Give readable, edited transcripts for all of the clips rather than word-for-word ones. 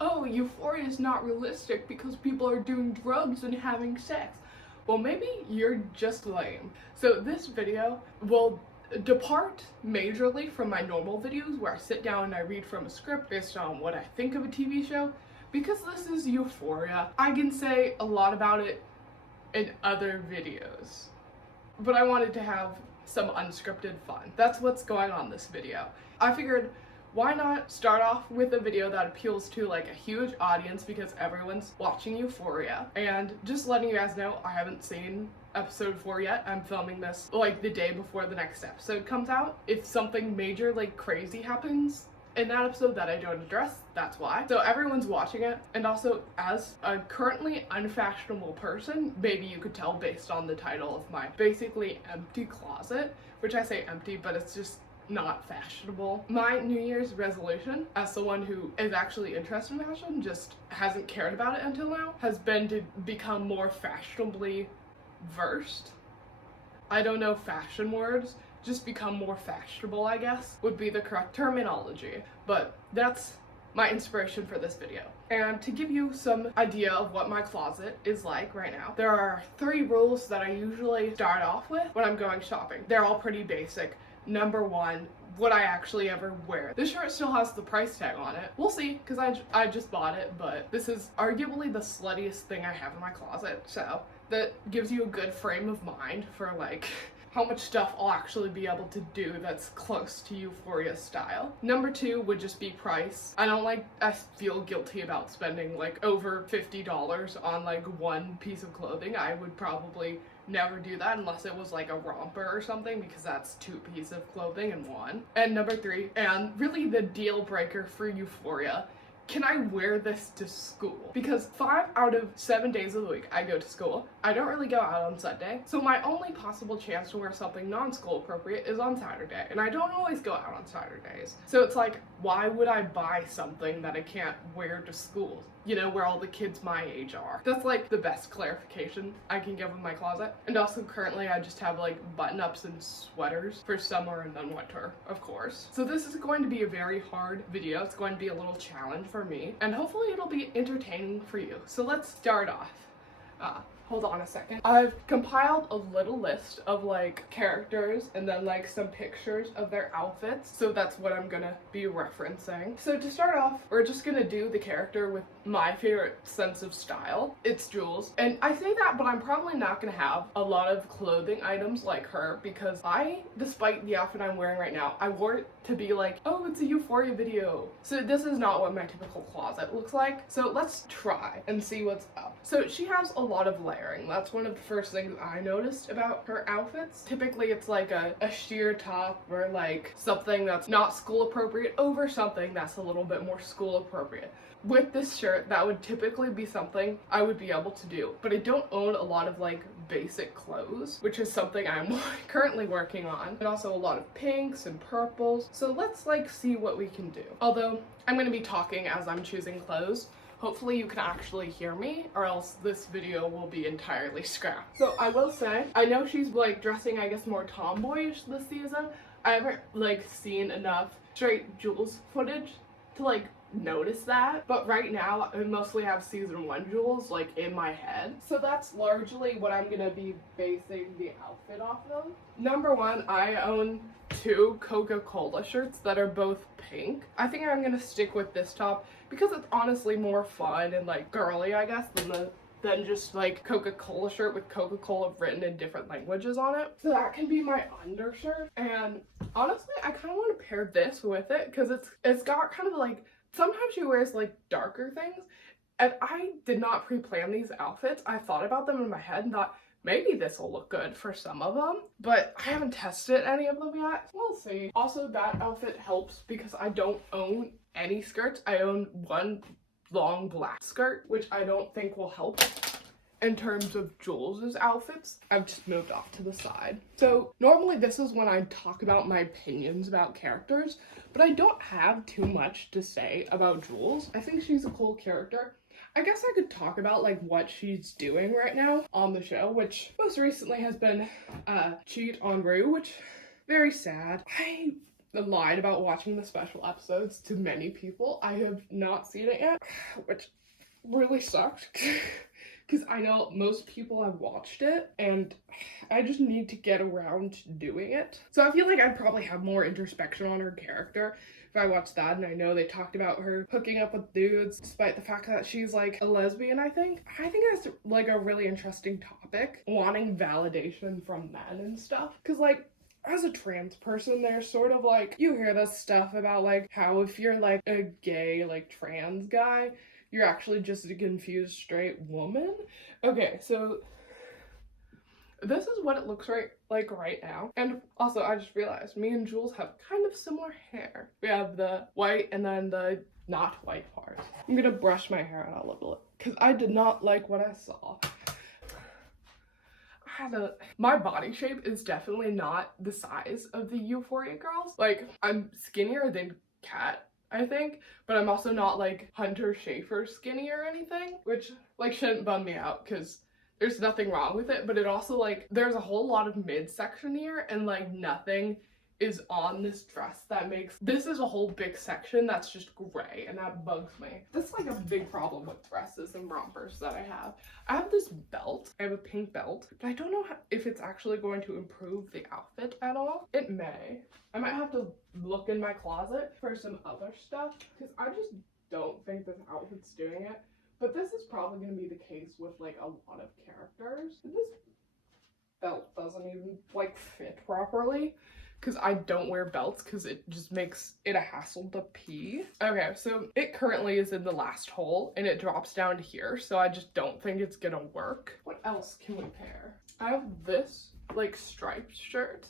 oh, Euphoria is not realistic because people are doing drugs and having sex. Well, maybe you're just lame. So this video will depart majorly from my normal videos where I sit down and I read from a script based on what I think of a TV show. Because this is Euphoria, I can say a lot about it in other videos. But I wanted to have some unscripted fun. That's what's going on this video. I figured, why not start off with a video that appeals to like a huge audience because everyone's watching Euphoria, and just letting you guys know I haven't seen episode 4 yet. I'm filming this like the day before the next episode comes out. If something major like crazy happens in that episode that I don't address, that's why. So everyone's watching it, and also as a currently unfashionable person, maybe you could tell based on the title of my basically empty closet, which I say empty, but it's just not fashionable. My New Year's resolution, as someone who is actually interested in fashion, just hasn't cared about it until now, has been to become more fashionably versed. I don't know fashion words, just become more fashionable, I guess, would be the correct terminology. But that's my inspiration for this video. And to give you some idea of what my closet is like right now, there are 3 rules that I usually start off with when I'm going shopping. They're all pretty basic. Number 1, would I actually ever wear it? This shirt still has the price tag on it. We'll see, because I just bought it, but this is arguably the sluttiest thing I have in my closet, so that gives you a good frame of mind for like how much stuff I'll actually be able to do that's close to Euphoria style. Number 2 would just be price. I feel guilty about spending like over $50 on like one piece of clothing. I would probably never do that unless it was like a romper or something, because that's 2 pieces of clothing in one. And number 3, and really the deal breaker for Euphoria, can I wear this to school? Because 5 out of 7 days of the week I go to school. I don't really go out on Sunday, so my only possible chance to wear something non-school appropriate is on Saturday, and I don't always go out on Saturdays. So it's like, why would I buy something that I can't wear to school? You know, where all the kids my age are. That's like the best clarification I can give of my closet. And also currently I just have like button-ups and sweaters for summer and then winter, of course. So this is going to be a very hard video. It's going to be a little challenge for me, and hopefully it'll be entertaining for you. So let's start off. Hold on a second. I've compiled a little list of like characters and then like some pictures of their outfits. So that's what I'm gonna be referencing. So to start off, we're just gonna do the character with my favorite sense of style. It's Jules. And I say that, but I'm probably not gonna have a lot of clothing items like her, because despite the outfit I'm wearing right now, I wore it to be like, oh, it's a Euphoria video. So this is not what my typical closet looks like. So let's try and see what's up. So she has a lot of layering. That's one of the first things I noticed about her outfits. Typically it's like a sheer top or like something that's not school appropriate over something that's a little bit more school appropriate. With this shirt, that would typically be something I would be able to do, but I don't own a lot of like basic clothes, which is something I'm currently working on, and also a lot of pinks and purples. So let's like see what we can do. Although I'm going to be talking as I'm choosing clothes. Hopefully you can actually hear me, or else this video will be entirely scrapped. So I will say, I know she's like dressing, I guess, more tomboyish this season. I haven't like seen enough straight Jules footage to like notice that, but right now I mostly have season 1 Jules like in my head. So that's largely what I'm gonna be basing the outfit off of. Number 1, I own 2 Coca-Cola shirts that are both pink. I think I'm gonna stick with this top because it's honestly more fun and like girly, I guess, than just like Coca-Cola shirt with Coca-Cola written in different languages on it. So that can be my undershirt. And honestly, I kind of want to pair this with it because it's got kind of like, sometimes she wears like darker things, and I did not pre-plan these outfits. I thought about them in my head and thought, maybe this will look good for some of them, but I haven't tested any of them yet. We'll see. Also, that outfit helps because I don't own any skirts. I own one long black skirt, which I don't think will help in terms of Jules's outfits. I've just moved off to the side. So normally this is when I talk about my opinions about characters, but I don't have too much to say about Jules. I think she's a cool character. I guess I could talk about like what she's doing right now on the show, which most recently has been Cheat on Rue, which very sad. lied about watching the special episodes to many people. I have not seen it yet, which really sucked. Because I know most people have watched it, and I just need to get around to doing it. So I feel like I'd probably have more introspection on her character if I watched that, and I know they talked about her hooking up with dudes, despite the fact that she's, like, a lesbian, I think. I think that's, like, a really interesting topic, wanting validation from men and stuff. Because, like, as a trans person, there's sort of, like, you hear this stuff about, like, how if you're, like, a gay, like, trans guy, you're actually just a confused straight woman. Okay, so this is what it looks like right now. And also, I just realized me and Jules have kind of similar hair. We have the white and then the not white part. I'm gonna brush my hair out a little bit because I did not like what I saw. My body shape is definitely not the size of the Euphoria girls. Like, I'm skinnier than Kat, I think, but I'm also not like Hunter Schafer skinny or anything, which like shouldn't bum me out because there's nothing wrong with it, but it also, like, there's a whole lot of midsection here and like nothing is on this dress that makes, this is a whole big section that's just gray and that bugs me. That's like a big problem with dresses and rompers that I have. I have this belt, I have a pink belt, but I don't know if it's actually going to improve the outfit at all. It may. I might have to look in my closet for some other stuff because I just don't think this outfit's doing it. But this is probably going to be the case with like a lot of characters. This belt doesn't even like fit properly because I don't wear belts because it just makes it a hassle to pee. Okay, so it currently is in the last hole and it drops down to here, so I just don't think it's gonna work. What else can we pair? I have this like striped shirt.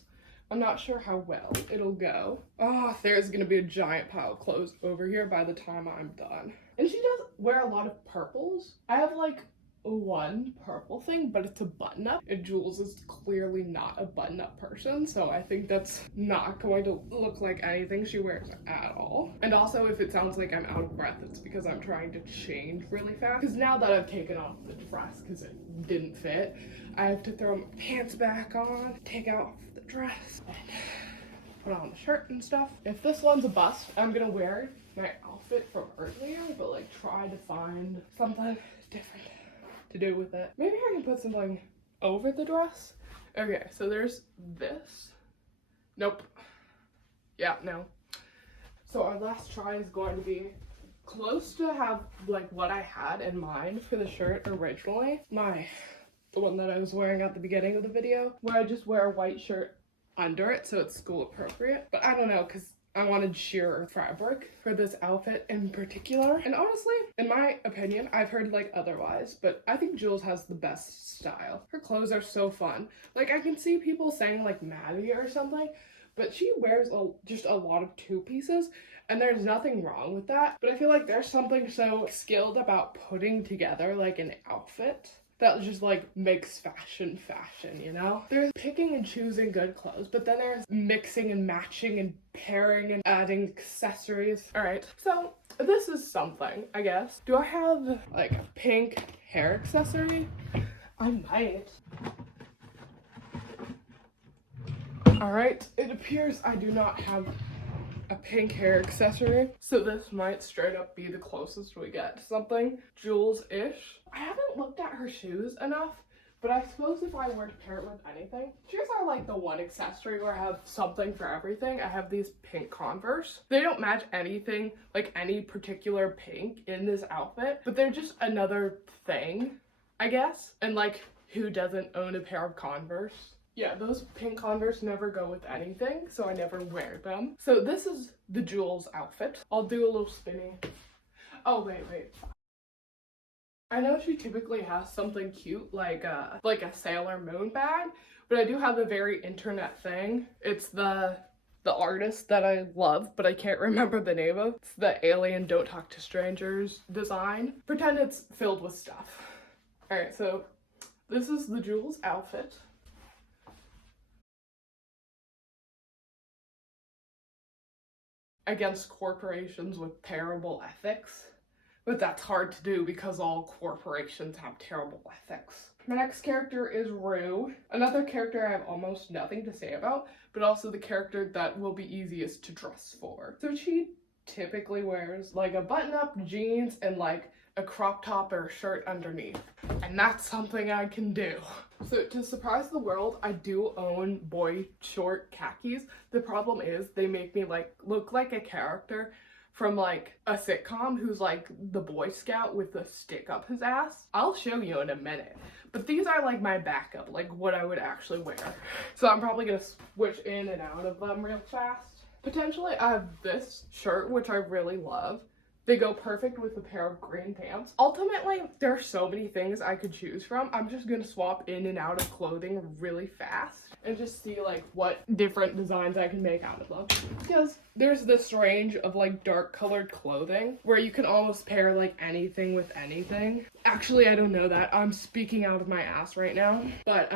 I'm not sure how well it'll go. Oh, there's gonna be a giant pile of clothes over here by the time I'm done. And she does wear a lot of purples. I have like one purple thing, but it's a button-up, and Jules is clearly not a button-up person, so I think that's not going to look like anything she wears at all. And also, if it sounds like I'm out of breath, it's because I'm trying to change really fast, because now that I've taken off the dress because it didn't fit, I have to throw my pants back on, take out the dress, and put on the shirt and stuff. If this one's a bust, I'm gonna wear my outfit from earlier, but like try to find something different to do with it. Maybe I can put something over the dress. Okay, so there's this. Nope. Yeah, no. So our last try is going to be close to have like what I had in mind for the shirt originally. The one that I was wearing at the beginning of the video, where I just wear a white shirt under it so it's school appropriate. But I don't know, because I wanted sheer fabric for this outfit in particular. And honestly, in my opinion, I've heard like otherwise, but I think Jules has the best style. Her clothes are so fun. Like, I can see people saying like Maddie or something, but she wears just a lot of two pieces, and there's nothing wrong with that. But I feel like there's something so skilled about putting together like an outfit that just like makes fashion, you know? There's picking and choosing good clothes, but then there's mixing and matching and pairing and adding accessories. All right, so this is something, I guess. Do I have like a pink hair accessory? I might. All right, it appears I do not have a pink hair accessory, so this might straight up be the closest we get to something Jules-ish. I haven't looked at her shoes enough, but I suppose if I were to pair it with anything, shoes are like the one accessory where I have something for everything. I have these pink Converse. They don't match anything, like any particular pink in this outfit, but they're just another thing, I guess. And like, who doesn't own a pair of Converse? Yeah, those pink Converse never go with anything, so I never wear them. So this is the Jules outfit. I'll do a little spinning. Oh, wait. I know she typically has something cute, like a Sailor Moon bag, but I do have a very internet thing. It's the artist that I love, but I can't remember the name of. It's the Alien Don't Talk to Strangers design. Pretend it's filled with stuff. All right, so this is the Jules outfit. Against corporations with terrible ethics. But that's hard to do because all corporations have terrible ethics. My next character is Rue, another character I have almost nothing to say about, but also the character that will be easiest to dress for. So she typically wears like a button-up jeans and like a crop top or a shirt underneath, and that's something I can do. So to surprise the world, I do own boy short khakis. The problem is they make me like look like a character from like a sitcom who's like the Boy Scout with the stick up his ass. I'll show you in a minute. But these are like my backup, like what I would actually wear. So I'm probably gonna switch in and out of them real fast. Potentially I have this shirt, which I really love. They go perfect with a pair of green pants. Ultimately, there are so many things I could choose from. I'm just gonna swap in and out of clothing really fast and just see like what different designs I can make out of them. Because there's this range of like dark colored clothing where you can almost pair like anything with anything. Actually, I don't know that. I'm speaking out of my ass right now. But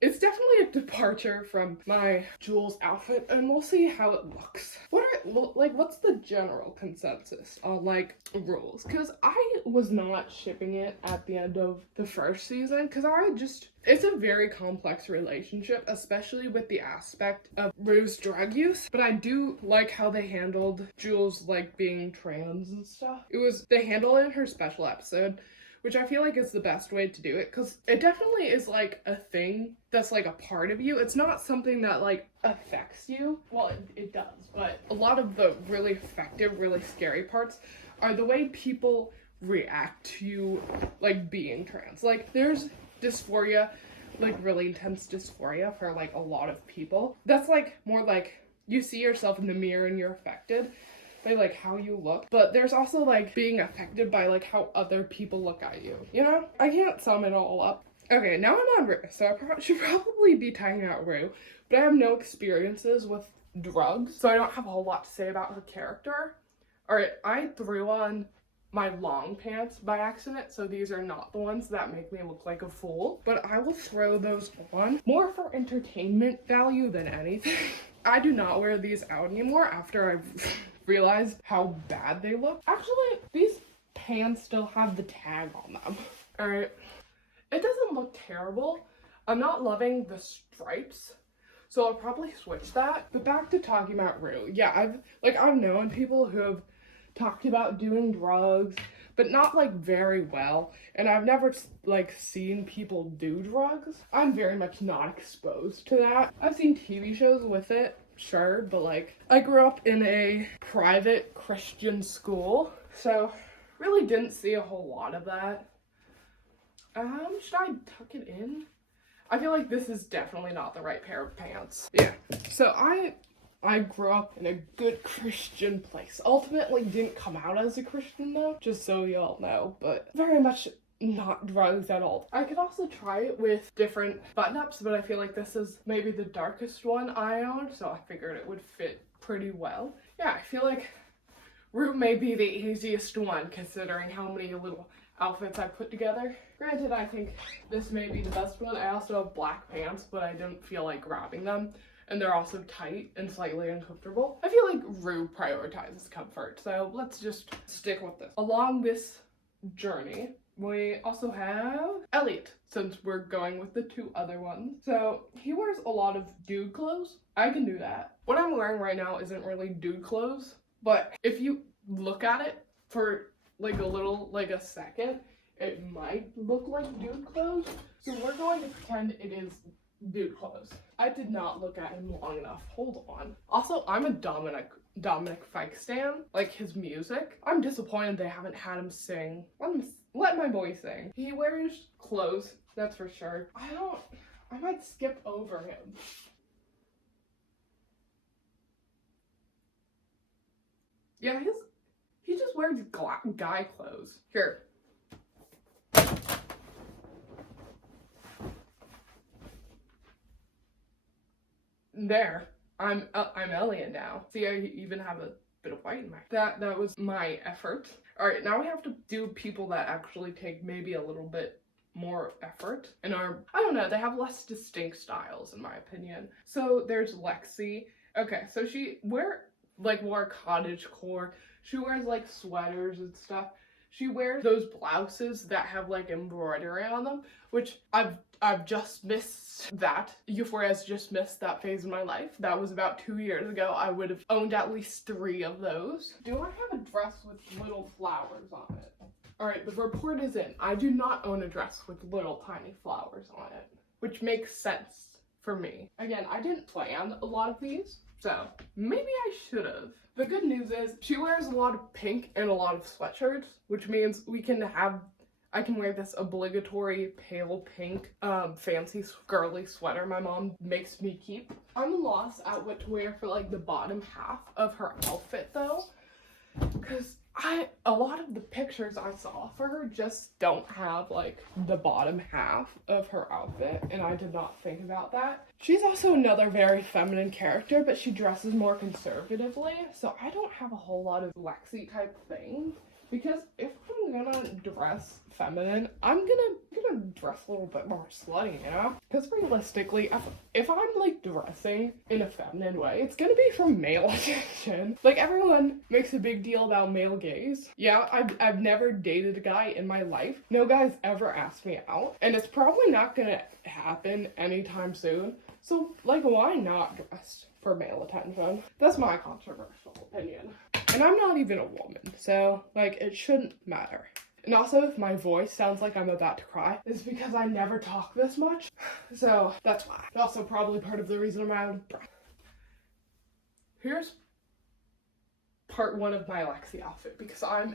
it's definitely a departure from my Jules outfit, and we'll see how it looks. What's the general consensus on like rules? Because I was not shipping it at the end of the first season because it's a very complex relationship, especially with the aspect of Rue's drug use. But I do like how they handled Jules like being trans and stuff. They handled it in her special episode, which I feel like is the best way to do it, because it definitely is like a thing that's like a part of you. It's not something that like affects you. Well, it does, but a lot of the really effective, really scary parts are the way people react to like being trans. Like there's dysphoria, like really intense dysphoria for like a lot of people. That's like more like you see yourself in the mirror and you're affected by like how you look, but there's also like being affected by like how other people look at you, you know? I can't sum it all up. Okay, now I'm on Rue, so I should probably be tying out Rue, but I have no experiences with drugs, so I don't have a whole lot to say about her character. Alright, I threw on my long pants by accident, so these are not the ones that make me look like a fool, but I will throw those on more for entertainment value than anything. I do not wear these out anymore after I've realized how bad they look. Actually, these pants still have the tag on them. Alright, it doesn't look terrible. I'm not loving the stripes, so I'll probably switch that. But back to talking about Rue. Yeah, I've known people who have talked about doing drugs, but not like very well, and I've never like seen people do drugs. I'm very much not exposed to that. I've seen TV shows with it, sure, but like I grew up in a private Christian school, so really didn't see a whole lot of that. Should I tuck it in? I feel like this is definitely not the right pair of pants. Yeah, so I grew up in a good Christian place. Ultimately didn't come out as a Christian though, just so y'all know, but very much not drugs at all. I could also try it with different button-ups, but I feel like this is maybe the darkest one I own, so I figured it would fit pretty well. Yeah, I feel like Rue may be the easiest one considering how many little outfits I put together. Granted, I think this may be the best one. I also have black pants, but I didn't feel like grabbing them. And they're also tight and slightly uncomfortable. I feel like Rue prioritizes comfort, so let's just stick with this. Along this journey, we also have Elliot, since we're going with the two other ones. So he wears a lot of dude clothes. I can do that. What I'm wearing right now isn't really dude clothes, but if you look at it for like a second, it might look like dude clothes. So we're going to pretend it is dude clothes. I did not look at him long enough. Hold on. Also, I'm a Dominic Fike stan. Like his music. I'm disappointed they haven't had him sing. Let my boy sing. He wears clothes, that's for sure. I might skip over him. Yeah, he just wears guy clothes. Here. There, I'm Elliot now. See, I even have a bit of white in my hair. That was my effort. All right, now we have to do people that actually take maybe a little bit more effort and are, I don't know, they have less distinct styles in my opinion. So there's Lexi. Okay, so she wore cottagecore. She wears like sweaters and stuff. She wears those blouses that have like embroidery on them, which I've just missed that. Euphoria has just missed that phase in my life. That was about 2 years ago. I would have owned at least 3 of those. Do I have a dress with little flowers on it? All right, the report is in. I do not own a dress with little tiny flowers on it, which makes sense for me. Again, I didn't plan a lot of these, so maybe I should have. The good news is she wears a lot of pink and a lot of sweatshirts, which means I can wear this obligatory pale pink fancy girly sweater my mom makes me keep. I'm a loss at what to wear for like the bottom half of her outfit though, because a lot of the pictures I saw for her just don't have like the bottom half of her outfit, and I did not think about that. She's also another very feminine character, but she dresses more conservatively, so I don't have a whole lot of Lexi type things, because if I'm gonna dress feminine, I'm gonna dress a little bit more slutty, you know? Because realistically, if I'm like dressing in a feminine way, it's gonna be for male attention. Like, everyone makes a big deal about male gaze. Yeah, I've never dated a guy in my life. No guy's ever asked me out, and it's probably not gonna happen anytime soon. So like, why not dress for male attention? That's my controversial opinion. And I'm not even a woman, so like, it shouldn't matter. And also, if my voice sounds like I'm about to cry, it's because I never talk this much. So that's why. Also probably part of the reason I'm out of breath. Here's part 1 of my Lexi outfit, because I'm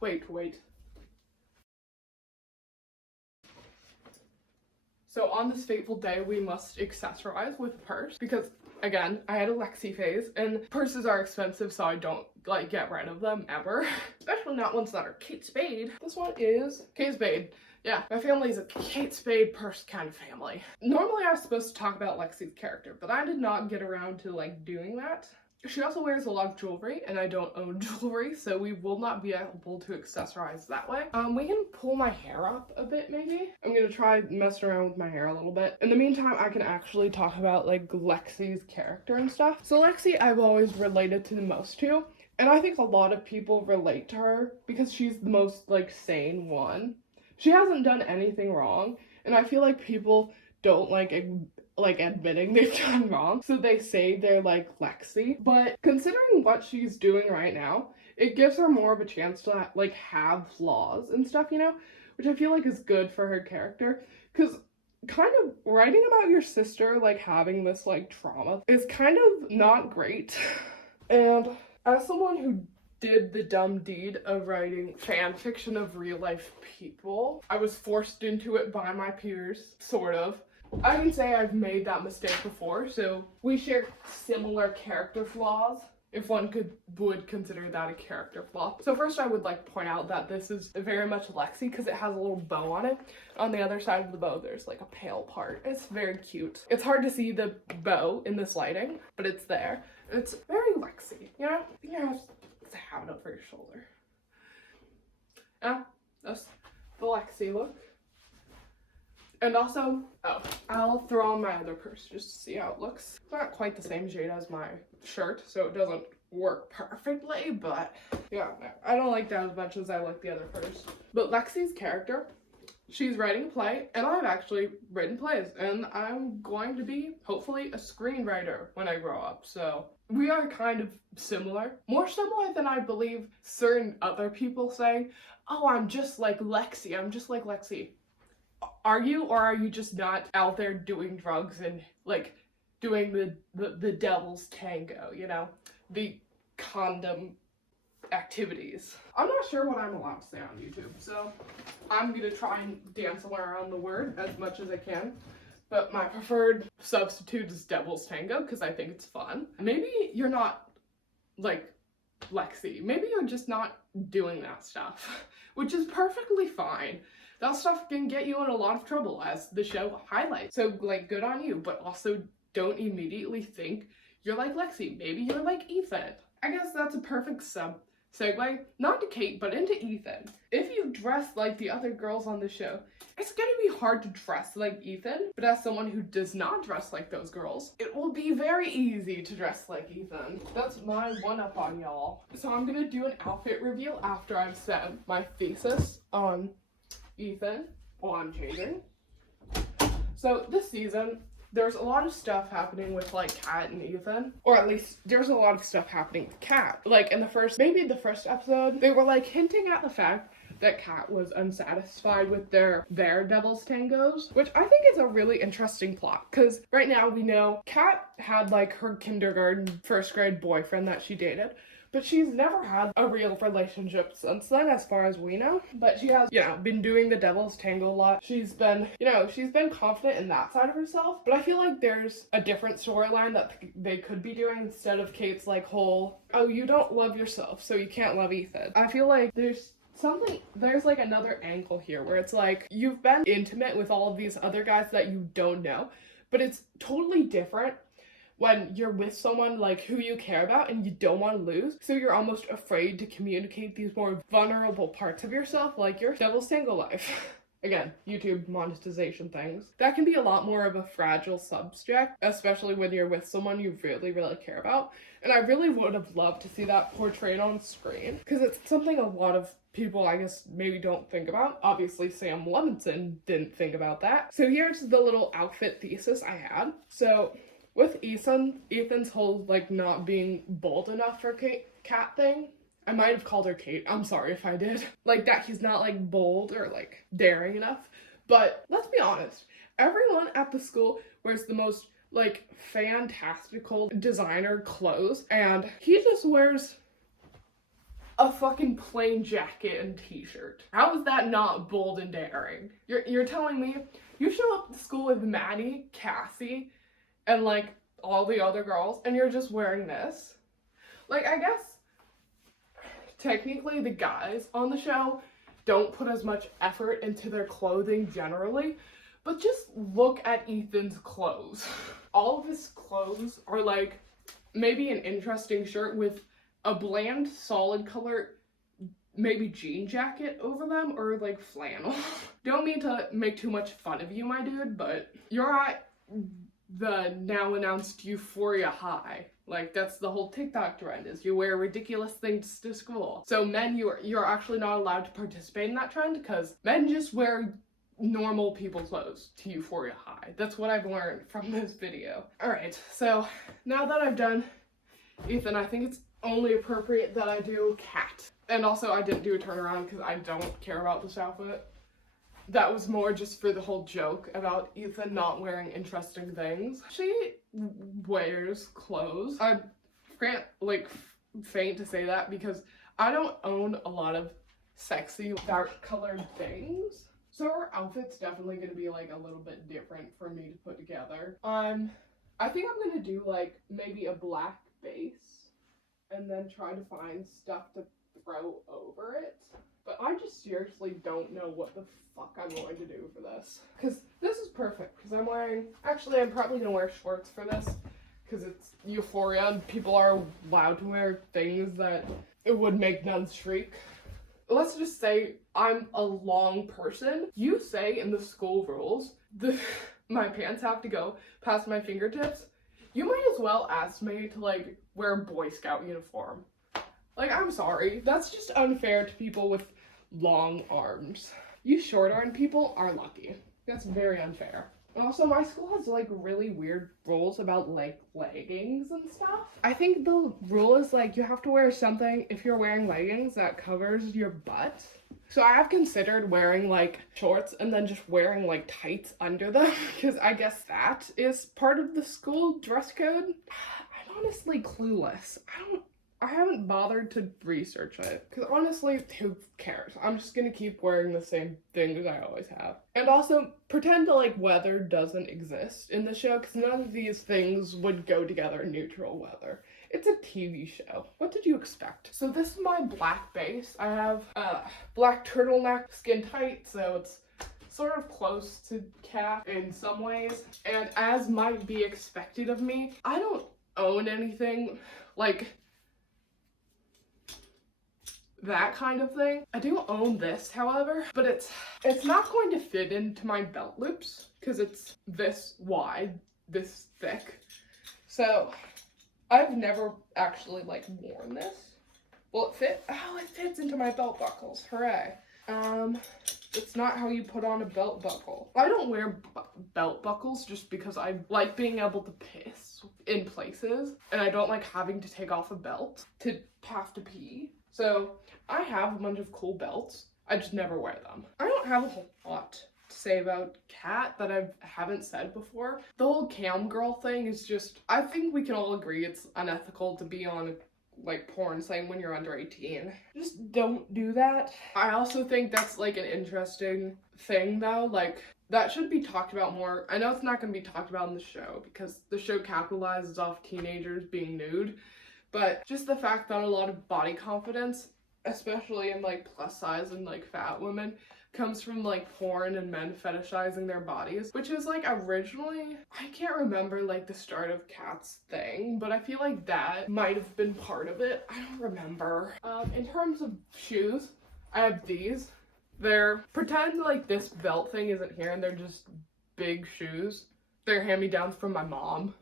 wait. So on this fateful day, we must accessorize with a purse, because again, I had a Lexi phase, and purses are expensive, so I don't like get rid of them ever. Especially not ones that are Kate Spade. This one is Kate Spade. Yeah, my family is a Kate Spade purse kind of family. Normally I was supposed to talk about Lexi's character, but I did not get around to like doing that. She also wears a lot of jewelry, and I don't own jewelry, so we will not be able to accessorize that way. We can pull my hair up a bit, maybe. I'm gonna try messing around with my hair a little bit. In the meantime, I can actually talk about like Lexi's character and stuff. So Lexi, I've always related to the most to, and I think a lot of people relate to her because she's the most like sane one. She hasn't done anything wrong, and I feel like people don't like admitting they've done wrong, so they say they're like Lexi. But considering what she's doing right now, it gives her more of a chance to like have flaws and stuff, you know, which I feel like is good for her character, because kind of writing about your sister like having this like trauma is kind of not great. And as someone who did the dumb deed of writing fan fiction of real life people, I was forced into it by my peers, sort of. I can say I've made that mistake before, so we share similar character flaws, if one would consider that a character flaw. So first I would like point out that this is very much Lexi because it has a little bow on it. On the other side of the bow there's like a pale part. It's very cute. It's hard to see the bow in this lighting, but it's there. It's very Lexi, you know? You have to have it over your shoulder. Yeah, that's the Lexi look. And also, I'll throw on my other purse just to see how it looks. It's not quite the same shade as my shirt, so it doesn't work perfectly, but yeah, I don't like that as much as I like the other purse. But Lexi's character, she's writing a play, and I've actually written plays, and I'm going to be, hopefully, a screenwriter when I grow up, so we are kind of similar. More similar than I believe certain other people say, oh, I'm just like Lexi, I'm just like Lexi. Are you, or are you just not out there doing drugs and like doing the devil's tango, you know, the condom activities? I'm not sure what I'm allowed to say on YouTube, so I'm gonna try and dance around the word as much as I can, but my preferred substitute is devil's tango because I think it's fun. Maybe you're not like Lexi, maybe you're just not doing that stuff, which is perfectly fine. That stuff can get you in a lot of trouble, as the show highlights. So, like, good on you, but also don't immediately think you're like Lexi. Maybe you're like Ethan. I guess that's a perfect segue, not to Kate, but into Ethan. If you dress like the other girls on the show, it's gonna be hard to dress like Ethan, but as someone who does not dress like those girls, it will be very easy to dress like Ethan. That's my one-up on y'all. So I'm gonna do an outfit review after I've said my thesis on Ethan while I'm changing. So this season, there's a lot of stuff happening with like Kat and Ethan, or at least there's a lot of stuff happening with Kat. Like in the first episode, they were like hinting at the fact that Kat was unsatisfied with their Devil's Tangos, which I think is a really interesting plot, because right now we know Kat had like her kindergarten, first grade boyfriend that she dated, but she's never had a real relationship since then, as far as we know. But she has, been doing the Devil's Tango a lot. She's been confident in that side of herself. But I feel like there's a different storyline that they could be doing instead of Kate's like whole, oh, you don't love yourself, so you can't love Ethan. I feel like there's like another angle here where it's like, you've been intimate with all of these other guys that you don't know, but it's totally different when you're with someone like who you care about and you don't want to lose, so you're almost afraid to communicate these more vulnerable parts of yourself, like your Devil's Tango life. Again, YouTube monetization things. That can be a lot more of a fragile subject, especially when you're with someone you really, really care about. And I really would have loved to see that portrayed on screen, because it's something a lot of people, I guess, maybe don't think about. Obviously, Sam Levinson didn't think about that. So here's the little outfit thesis I had. So with Ethan's whole, like, not being bold enough for Kat thing, I might have called her Kate. I'm sorry if I did. Like, that he's not, like, bold or, like, daring enough. But let's be honest. Everyone at the school wears the most, like, fantastical designer clothes, and he just wears a fucking plain jacket and t-shirt. How is that not bold and daring? You're telling me you show up to school with Maddie, Cassie, and like all the other girls, and you're just wearing this? Like, I guess technically the guys on the show don't put as much effort into their clothing generally, but just look at Ethan's clothes. All of his clothes are like maybe an interesting shirt with a bland solid color, maybe jean jacket over them, or like flannel. Don't mean to make too much fun of you, my dude, but you're at the now announced Euphoria high. Like, that's the whole TikTok trend, is you wear ridiculous things to school. So men, you're actually not allowed to participate in that trend, because men just wear normal people clothes to Euphoria high. That's what I've learned from this video. Alright, so now that I've done Ethan, I think it's only appropriate that I do Kat. And also, I didn't do a turnaround because I don't care about this outfit. That was more just for the whole joke about Ethan not wearing interesting things. She wears clothes. I can't, like, faint to say that because I don't own a lot of sexy, dark-colored things. So her outfit's definitely going to be, like, a little bit different for me to put together. I think I'm going to do, like, maybe a black base and then try to find stuff to throw over it. But I just seriously don't know what the fuck I'm going to do for this. Because this is perfect, because I'm probably going to wear shorts for this, because it's Euphoria and people are allowed to wear things that it would make nuns shriek. Let's just say I'm a long person. You say in the school rules, my pants have to go past my fingertips. You might as well ask me to, like, wear a Boy Scout uniform. Like, I'm sorry. That's just unfair to people with long arms. You short-armed people are lucky. That's very unfair. Also, my school has, like, really weird rules about, like, leggings and stuff. I think the rule is, like, you have to wear something, if you're wearing leggings, that covers your butt. So I have considered wearing, like, shorts and then just wearing, like, tights under them, because I guess that is part of the school dress code. I'm honestly clueless. I haven't bothered to research it, because honestly, who cares? I'm just gonna keep wearing the same things I always have. And also, pretend that, like, weather doesn't exist in the show, because none of these things would go together in neutral weather. It's a TV show. What did you expect? So this is my black base. I have black turtleneck, skin tight, so it's sort of close to Kat in some ways. And as might be expected of me, I don't own anything, like, that kind of thing. I do own this, however, but it's not going to fit into my belt loops because it's this wide, this thick. So I've never actually like worn this. Will it fit? Oh, it fits into my belt buckles. Hooray. It's not how you put on a belt buckle. I don't wear belt buckles just because I like being able to piss in places, and I don't like having to take off a belt to have to pee. So I have a bunch of cool belts. I just never wear them. I don't have a whole lot to say about Kat that I haven't said before. The whole cam girl thing is just, I think we can all agree it's unethical to be on like porn site when you're under 18. Just don't do that. I also think that's like an interesting thing though, like that should be talked about more. I know it's not going to be talked about in the show because the show capitalizes off teenagers being nude, but just the fact that a lot of body confidence, especially in like plus size and like fat women, comes from like porn and men fetishizing their bodies, which is like originally, I can't remember like the start of Kat's thing, but I feel like that might have been part of it. I don't remember. In terms of shoes, I have these. They're, pretend like this belt thing isn't here and they're just big shoes. They're hand-me-downs from my mom.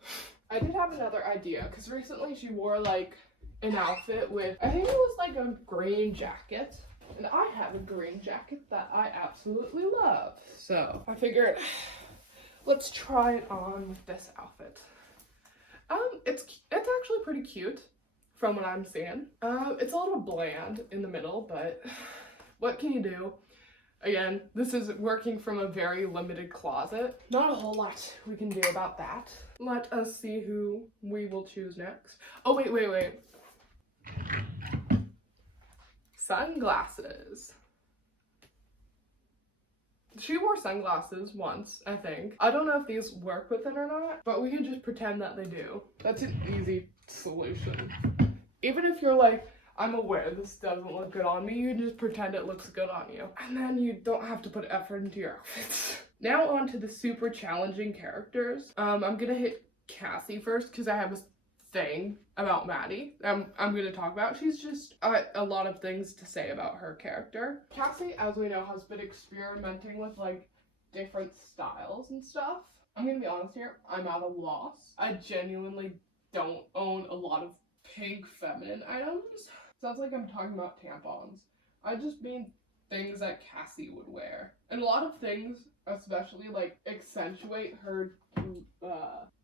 I did have another idea because recently she wore like an outfit with, I think it was like a green jacket. And I have a green jacket that I absolutely love. So I figured, let's try it on with this outfit. It's actually pretty cute from what I'm seeing. It's a little bland in the middle, but what can you do? Again, this is working from a very limited closet. Not a whole lot we can do about that. Let us see who we will choose next. Oh, wait. Sunglasses. She wore sunglasses once, I think. I don't know if these work with it or not, but we can just pretend that they do. That's an easy solution. Even if you're like, I'm aware this doesn't look good on me, you can just pretend it looks good on you. And then you don't have to put effort into your outfits. Now on to the super challenging characters. I'm gonna hit Cassie first because I have a thing about Maddie I'm going to talk about. She's just a lot of things to say about her character. Cassie, as we know, has been experimenting with like different styles and stuff. I'm going to be honest here, I'm at a loss. I genuinely don't own a lot of pink feminine items. Sounds like I'm talking about tampons. I just mean things that Cassie would wear. And a lot of things, especially like accentuate her,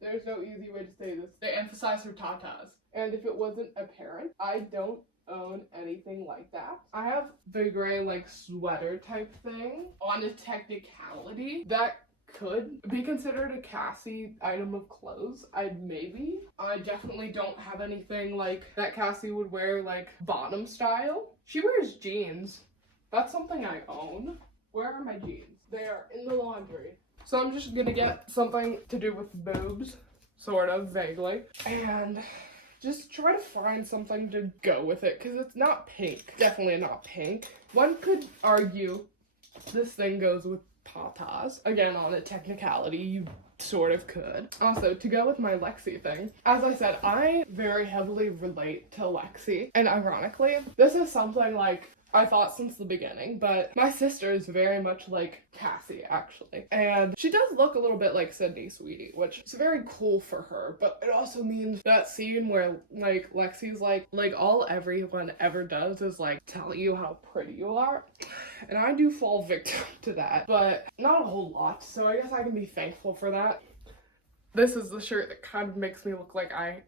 there's no easy way to say this. They emphasize her tatas. And if it wasn't apparent, I don't own anything like that. I have the gray like sweater type thing. On a technicality, that could be considered a Cassie item of clothes. I definitely don't have anything like that Cassie would wear, like bottom style. She wears jeans. That's something I own. Where are my jeans? They are in the laundry. So I'm just gonna get something to do with boobs, sort of, vaguely, and just try to find something to go with it, because it's not pink. Definitely not pink. One could argue this thing goes with tatas. Again, on a technicality, you sort of could. Also, to go with my Lexi thing, as I said, I very heavily relate to Lexi, and ironically, this is something like I thought since the beginning, but my sister is very much like Cassie, actually. And she does look a little bit like Sydney Sweetie, which is very cool for her, but it also means that scene where, like, Lexi's like all everyone ever does is, like, tell you how pretty you are. And I do fall victim to that, but not a whole lot, so I guess I can be thankful for that. This is the shirt that kind of makes me look like I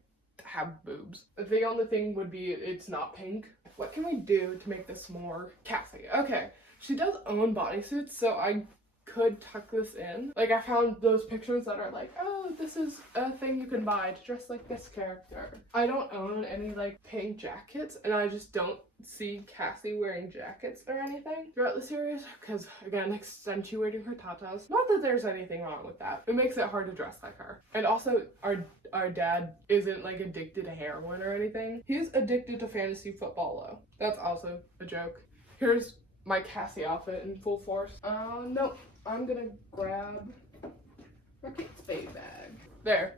have boobs. The only thing would be it's not pink. What can we do to make this more Cassie? Okay, she does own bodysuits, so I could tuck this in. Like, I found those pictures that are like, oh, this is a thing you can buy to dress like this character. I don't own any like pink jackets, and I just don't see Cassie wearing jackets or anything throughout the series, because again, accentuating her tatas. Not that there's anything wrong with that. It makes it hard to dress like her. And also, our dad isn't like addicted to heroin or anything. He's addicted to fantasy football though. That's also a joke. Here's my Cassie outfit in full force. No, I'm gonna grab my Kate's baby bag. There.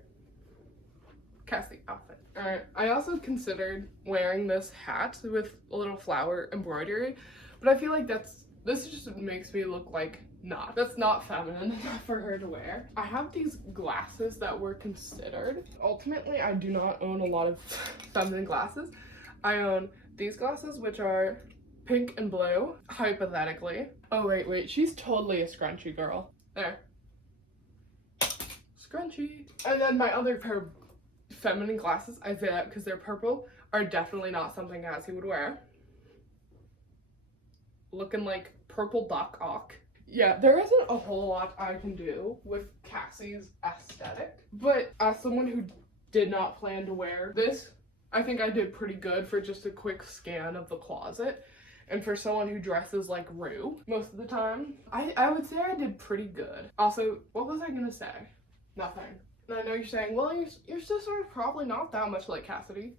Cassie outfit. Alright, I also considered wearing this hat with a little flower embroidery, but I feel like this just makes me look like that's not feminine enough for her to wear. I have these glasses that were considered. Ultimately, I do not own a lot of feminine glasses. I own these glasses, which are pink and blue, hypothetically. Oh, wait, she's totally a scrunchy girl. There. Scrunchy. And then my other pair of feminine glasses, I say that because they're purple, are definitely not something Cassie would wear. Looking like purple Doc Ock. Yeah, there isn't a whole lot I can do with Cassie's aesthetic, but as someone who did not plan to wear this, I think I did pretty good for just a quick scan of the closet. And for someone who dresses like Rue most of the time, I would say I did pretty good. Also, what was I gonna say? Nothing. And I know you're saying, well, your sister is probably not that much like Cassidy.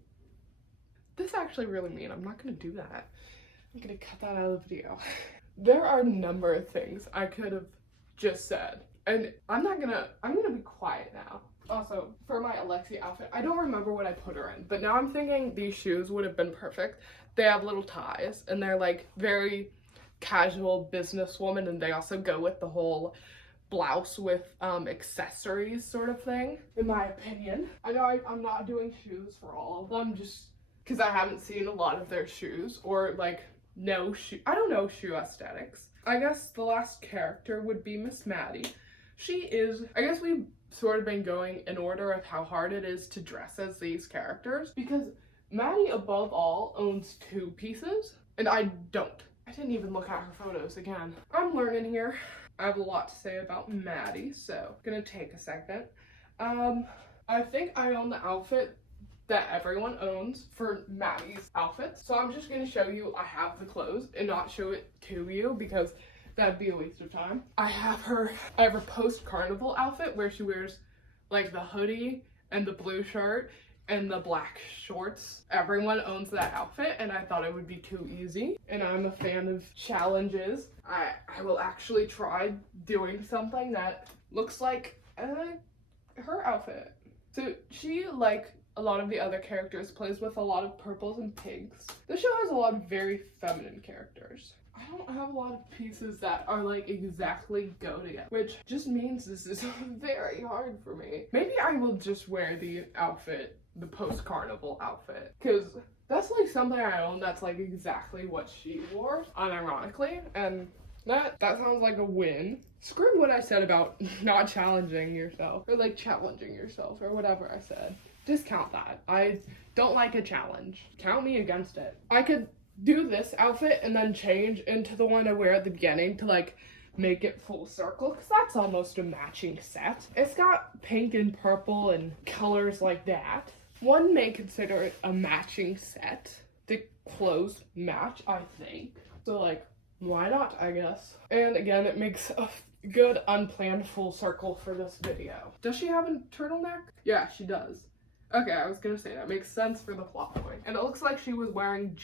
This actually really mean. I'm not gonna do that. I'm gonna cut that out of the video. There are a number of things I could have just said, and I'm gonna be quiet now. Also, for my Alexi outfit, I don't remember what I put her in, but now I'm thinking these shoes would have been perfect. They have little ties, and they're like very casual businesswoman, and they also go with the whole blouse with accessories sort of thing, in my opinion. I know I'm not doing shoes for all of them, just because I haven't seen a lot of their shoes, or like I don't know shoe aesthetics. I guess the last character would be Miss Maddie. She is, I guess we've sort of been going in order of how hard it is to dress as these characters, because Maddie above all owns 2 pieces, and I don't. I didn't even look at her photos again. I'm learning here. I have a lot to say about Maddie, so gonna take a second. I think I own the outfit that everyone owns for Maddie's outfits. So I'm just gonna show you I have the clothes and not show it to you because that'd be a waste of time. I have her post-carnival outfit where she wears like the hoodie and the blue shirt and the black shorts. Everyone owns that outfit, and I thought it would be too easy. And I'm a fan of challenges. I will actually try doing something that looks like her outfit. So she, like a lot of the other characters, plays with a lot of purples and pinks. The show has a lot of very feminine characters. I don't have a lot of pieces that are like exactly go together, which just means this is very hard for me. Maybe I will just wear the outfit, the post-carnival outfit, because that's like something I own that's like exactly what she wore, unironically, and that sounds like a win. Screw what I said about not challenging yourself, or like challenging yourself, or whatever I said. Discount that. I don't like a challenge. Count me against it. I could do this outfit and then change into the one I wear at the beginning to like make it full circle, because that's almost a matching set. It's got pink and purple and colors like that. One may consider it a matching set. The clothes match, I think. So like, why not, I guess. And again, it makes a good unplanned full circle for this video. Does she have a turtleneck? Yeah, she does. Okay, I was gonna say that makes sense for the plot point. And it looks like she was wearing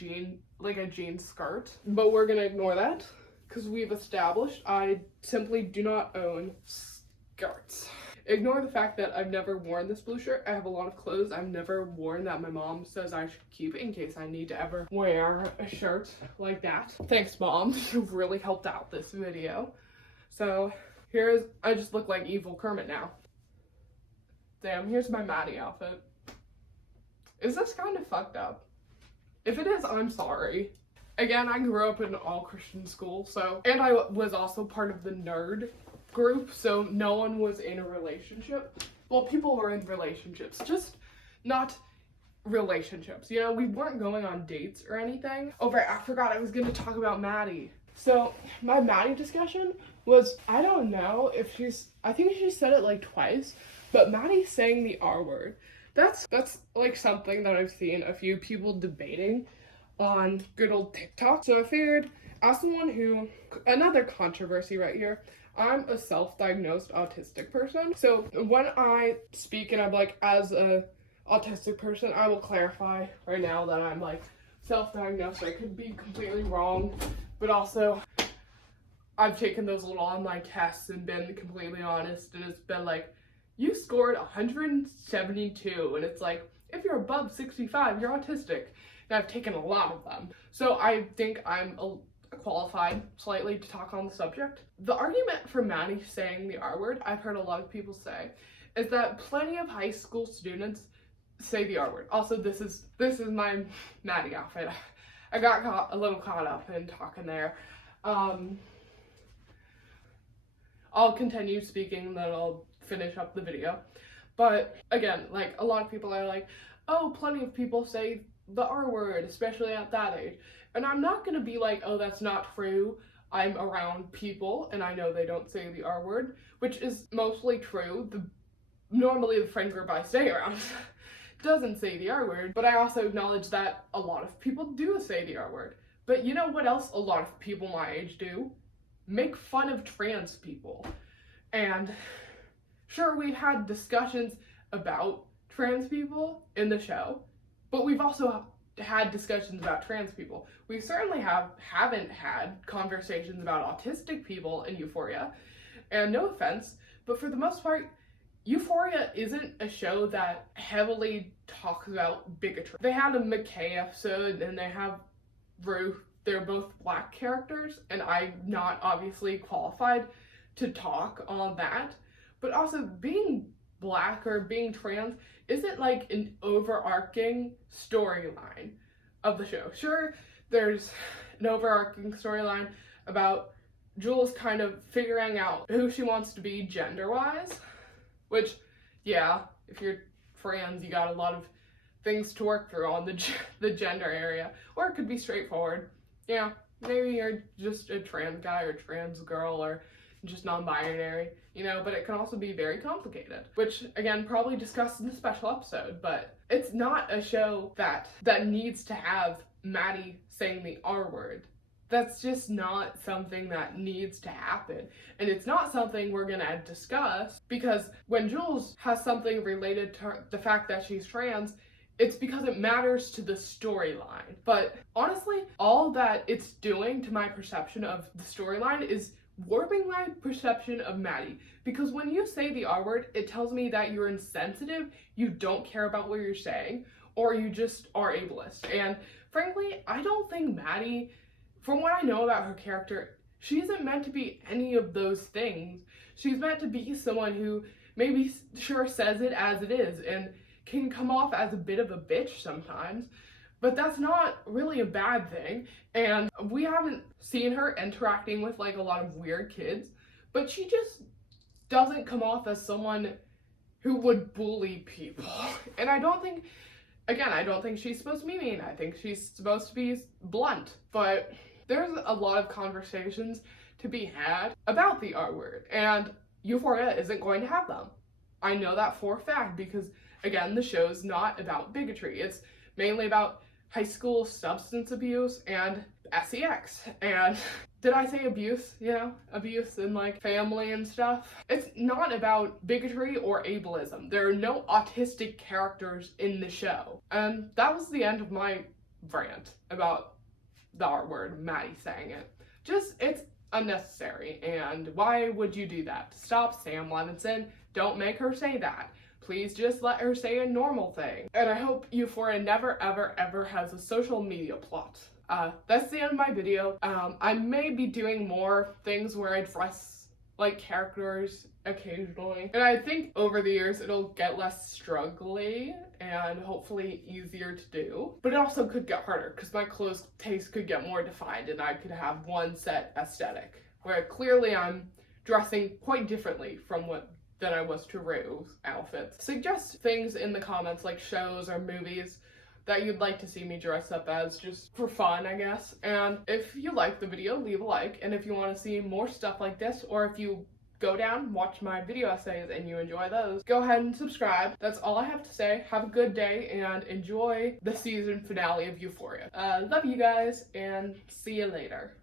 a jean skirt, but we're gonna ignore that because we've established I simply do not own skirts. Ignore the fact that I've never worn this blue shirt. I have a lot of clothes I've never worn that my mom says I should keep in case I need to ever wear a shirt like that. Thanks, Mom. You've really helped out this video. So I just look like evil Kermit now. Damn, here's my Maddie outfit. Is this kind of fucked up? If it is, I'm sorry. Again, I grew up in an all-Christian school, and I was also part of the nerd group, so no one was in a relationship. Well, people were in relationships, just not relationships. You know, we weren't going on dates or anything. Oh, right, I forgot I was gonna talk about Maddie. So, my Maddie discussion was, I don't know if I think she said it like twice, but Maddie's saying the R word. That's like something that I've seen a few people debating on good old TikTok. So I figured, as someone another controversy right here, I'm a self-diagnosed autistic person. So when I speak and I'm like, as a autistic person, I will clarify right now that I'm like self-diagnosed. I could be completely wrong, but also I've taken those little online tests and been completely honest, and it's been like, you scored 172, and it's like, if you're above 65, you're autistic. And I've taken a lot of them. So I think I'm qualified slightly to talk on the subject. The argument for Maddie saying the R word, I've heard a lot of people say, is that plenty of high school students say the R word. Also, this is my Maddie outfit. I got a little caught up in talking there. I'll continue speaking and then I'll finish up the video. But again, like, a lot of people are like, oh, plenty of people say the R word, especially at that age. And I'm not gonna be like, oh, that's not true. I'm around people and I know they don't say the R word, which is mostly true. Normally the friend group I stay around doesn't say the R word, but I also acknowledge that a lot of people do say the R word. But you know what else a lot of people my age do? Make fun of trans people. And sure, we've had discussions about trans people in the show, but we've also had discussions about trans people. We certainly haven't had conversations about autistic people in Euphoria. And no offense, but for the most part, Euphoria isn't a show that heavily talks about bigotry. They had a McKay episode and they have Ruth. They're both Black characters, and I'm not obviously qualified to talk on that. But also, being Black or being trans isn't like an overarching storyline of the show. Sure, there's an overarching storyline about Jules kind of figuring out who she wants to be gender-wise, which, yeah, if you're trans, you got a lot of things to work through on the gender area, or it could be straightforward. Yeah, maybe you're just a trans guy or trans girl or just non-binary, you know, but it can also be very complicated, which again, probably discussed in the special episode, but it's not a show that needs to have Maddie saying the R word. That's just not something that needs to happen. And it's not something we're gonna discuss, because when Jules has something related to the fact that she's trans, it's because it matters to the storyline. But honestly, all that it's doing to my perception of the storyline is warping my perception of Maddie. Because when you say the R word, it tells me that you're insensitive, you don't care about what you're saying, or you just are ableist. And frankly, I don't think Maddie, from what I know about her character, she isn't meant to be any of those things. She's meant to be someone who maybe sure says it as it is and can come off as a bit of a bitch sometimes, but that's not really a bad thing. And we haven't seen her interacting with like a lot of weird kids, but she just doesn't come off as someone who would bully people. And I don't think she's supposed to be mean. I think she's supposed to be blunt. But there's a lot of conversations to be had about the R word, and Euphoria isn't going to have them. I know that for a fact because, again, the show's not about bigotry. It's mainly about high school substance abuse and sex. And did I say abuse? You know, abuse in like family and stuff. It's not about bigotry or ableism. There are no autistic characters in the show. And that was the end of my rant about the R word, Maddie saying it. Just, it's unnecessary. And why would you do that? Stop Sam Levinson. Don't make her say that. Please just let her say a normal thing. And I hope Euphoria never, ever, ever has a social media plot. That's the end of my video. I may be doing more things where I dress like characters occasionally. And I think over the years it'll get less struggly and hopefully easier to do. But it also could get harder because my clothes taste could get more defined and I could have one set aesthetic, where clearly I'm dressing quite differently from than I was to Rue's outfits. Suggest things in the comments, like shows or movies that you'd like to see me dress up as, just for fun, I guess. And if you like the video, leave a like. And if you want to see more stuff like this, or if you go down, watch my video essays and you enjoy those, go ahead and subscribe. That's all I have to say. Have a good day and enjoy the season finale of Euphoria. Love you guys and see you later.